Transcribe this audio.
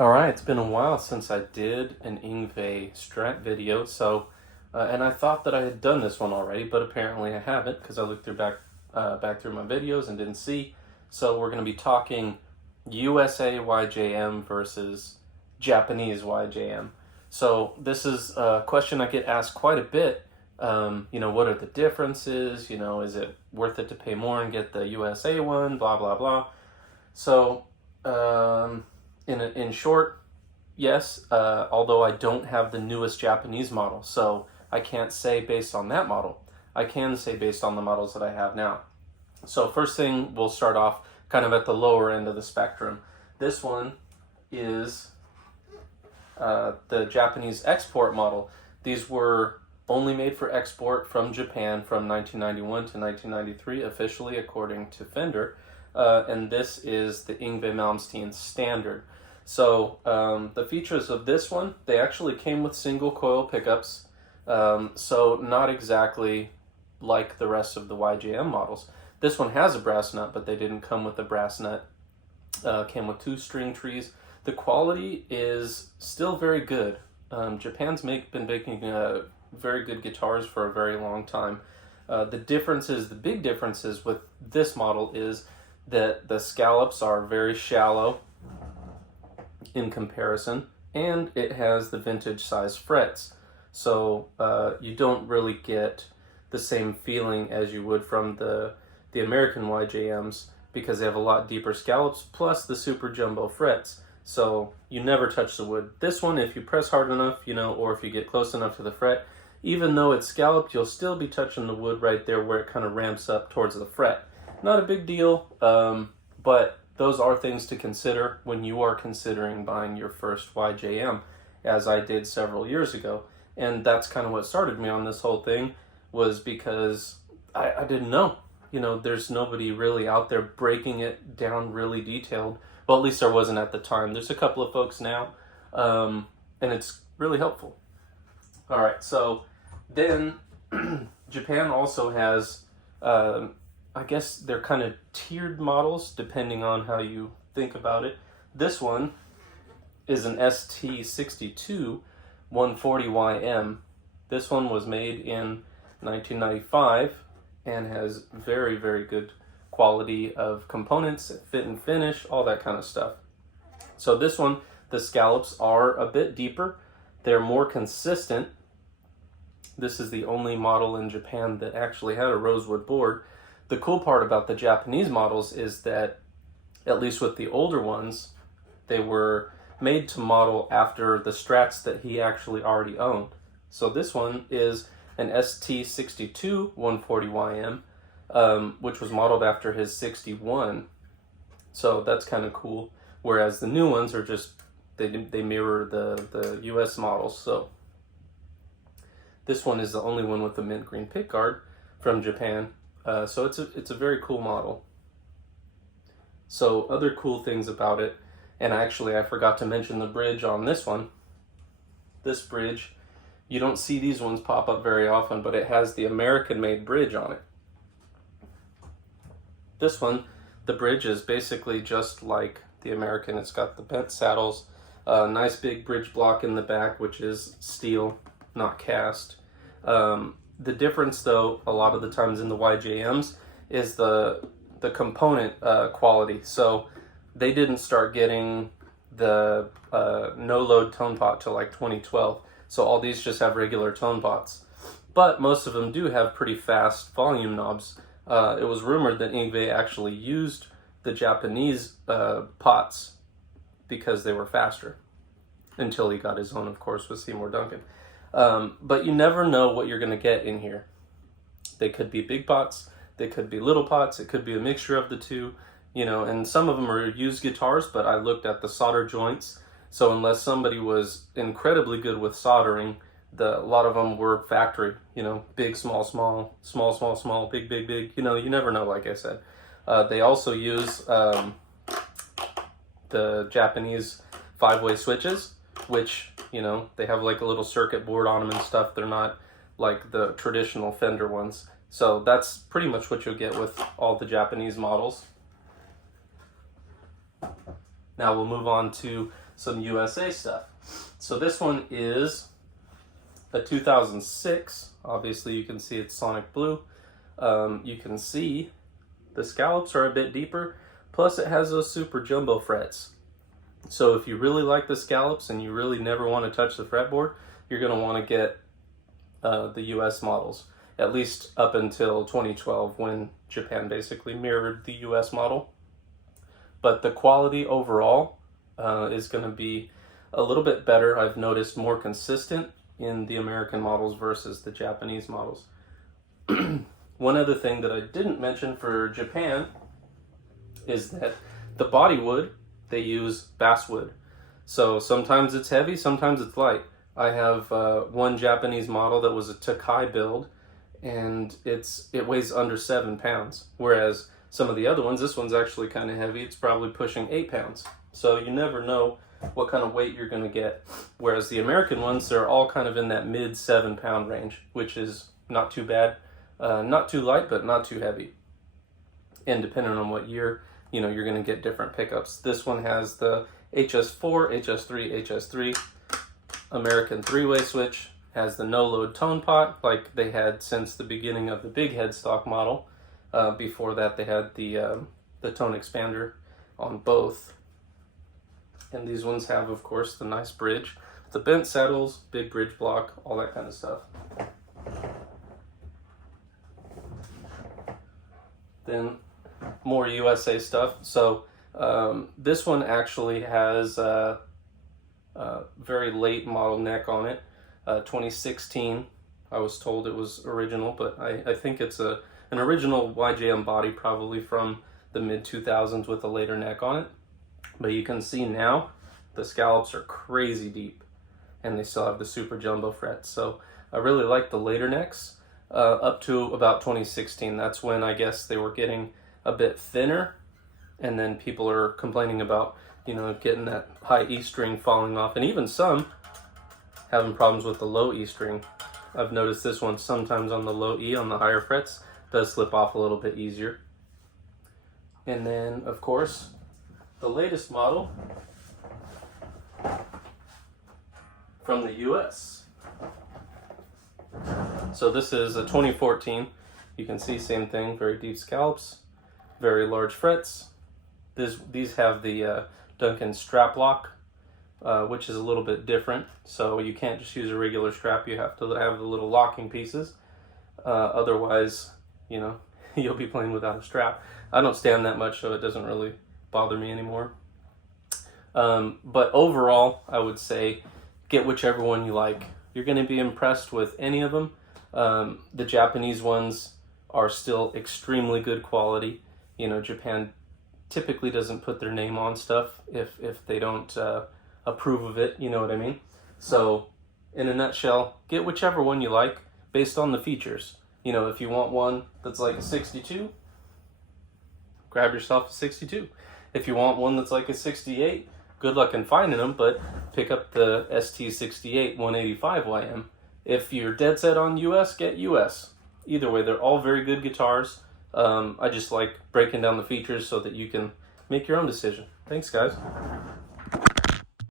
Alright, it's been a while since I did an Yngwie Strat video, and I thought that I had done this one already, but apparently I haven't, because I looked back through my videos and didn't see. So we're going to be talking USA YJM versus Japanese YJM. So this is a question I get asked quite a bit. What are the differences? Is it worth it to pay more and get the USA one? Blah, blah, blah. So, in short, yes, although I don't have the newest Japanese model, so I can't say based on that model. I can say based on the models that I have now. So first thing, we'll start off kind of at the lower end of the spectrum. This one is the Japanese export model. These were only made for export from Japan from 1991 to 1993, officially according to Fender. And this is the Yngwie Malmsteen standard. So the features of this one, they actually came with single coil pickups, so not exactly like the rest of the YJM models. This one has a brass nut, but they didn't come with the brass nut. Came with 2 string trees. The quality is still very good. Japan's been making very good guitars for a very long time. The big differences with this model is that the scallops are very shallow in comparison, and it has the vintage size frets. So you don't really get the same feeling as you would from the American YJMs, because they have a lot deeper scallops plus the super jumbo frets. So you never touch the wood. This one, if you press hard enough, or if you get close enough to the fret, even though it's scalloped, you'll still be touching the wood right there where it kind of ramps up towards the fret. Not a big deal, but those are things to consider when you are considering buying your first YJM, as I did several years ago. And that's kind of what started me on this whole thing, was because I didn't know. There's nobody really out there breaking it down really detailed. Well, at least there wasn't at the time. There's a couple of folks now, and it's really helpful. All right, so then Japan also has, I guess they're kind of tiered models depending on how you think about it. This one is an ST62 140YM. This one was made in 1995 and has very, very good quality of components, fit and finish, all that kind of stuff. So this one, the scallops are a bit deeper. They're more consistent. This is the only model in Japan that actually had a rosewood board. The cool part about the Japanese models is that, at least with the older ones, they were made to model after the Strats that he actually already owned. So this one is an ST62 140YM, which was modeled after his 61. So that's kind of cool. Whereas the new ones are just, they mirror the US models. So this one is the only one with the mint green pickguard from Japan. So it's a very cool model. So other cool things about it, and actually I forgot to mention the bridge on this one. This bridge, you don't see these ones pop up very often, but it has the American-made bridge on it. This one, the bridge is basically just like the American. It's got the bent saddles, a nice big bridge block in the back, which is steel, not cast. The difference, though, a lot of the times in the YJMs is the component quality. So they didn't start getting the no-load tone pot till like 2012. So all these just have regular tone pots. But most of them do have pretty fast volume knobs. It was rumored that Yngwie actually used the Japanese pots because they were faster, until he got his own, of course, with Seymour Duncan. But you never know what you're going to get in here. They could be big pots, they could be little pots, it could be a mixture of the two, and some of them are used guitars, but I looked at the solder joints. So unless somebody was incredibly good with soldering, a lot of them were factory, big, small, small, small, small, small, big, big, big, you never know, like I said. They also use the Japanese 5-way switches, which, they have like a little circuit board on them and stuff. They're not like the traditional Fender ones. So that's pretty much what you'll get with all the Japanese models. Now we'll move on to some USA stuff. So this one is a 2006. Obviously you can see it's sonic blue. You can see the scallops are a bit deeper, plus it has those super jumbo frets. So if you really like the scallops and you really never want to touch the fretboard, you're going to want to get the US models, at least up until 2012 when Japan basically mirrored the US model. But the quality overall is going to be a little bit better. I've noticed more consistent in the American models versus the Japanese models. One other thing that I didn't mention for Japan is that the body wood, they use basswood. So sometimes it's heavy, sometimes it's light. I have one Japanese model that was a Tokai build, and it weighs under 7 pounds. Whereas some of the other ones, this one's actually kind of heavy. It's probably pushing 8 pounds. So you never know what kind of weight you're going to get. Whereas the American ones, they're all kind of in that mid 7 pound range, which is not too bad. Not too light, but not too heavy. And depending on what year, you're going to get different pickups. This one has the HS4, HS3, HS3. American three-way switch, has the no-load tone pot like they had since the beginning of the big headstock model. Before that, they had the tone expander on both. And these ones have, of course, the nice bridge, the bent saddles, big bridge block, all that kind of stuff. Then more USA stuff. So this one actually has a very late model neck on it, 2016. I was told it was original, but I think it's an original YJM body, probably from the mid-2000s with a later neck on it. But you can see now the scallops are crazy deep, and they still have the super jumbo frets. So I really like the later necks. Up to about 2016, that's when I guess they were getting a bit thinner, and then people are complaining about, getting that high E string falling off, and even some having problems with the low E string. I've noticed this one sometimes on the low E, on the higher frets, does slip off a little bit easier. And then, of course, the latest model from the US. So this is a 2014. You can see same thing, very deep scallops, very large frets. These have the Duncan strap lock, which is a little bit different. So you can't just use a regular strap, you have to have the little locking pieces. Otherwise, you'll be playing without a strap. I don't stand that much, so it doesn't really bother me anymore. But overall, I would say get whichever one you like. You're going to be impressed with any of them. The Japanese ones are still extremely good quality. Japan typically doesn't put their name on stuff if they don't approve of it, you know what I mean? So, in a nutshell, get whichever one you like based on the features. If you want one that's like a 62, grab yourself a 62. If you want one that's like a 68, good luck in finding them, but pick up the ST68 185YM. If you're dead set on US, get US. Either way, they're all very good guitars. I just like breaking down the features so that you can make your own decision. Thanks, guys.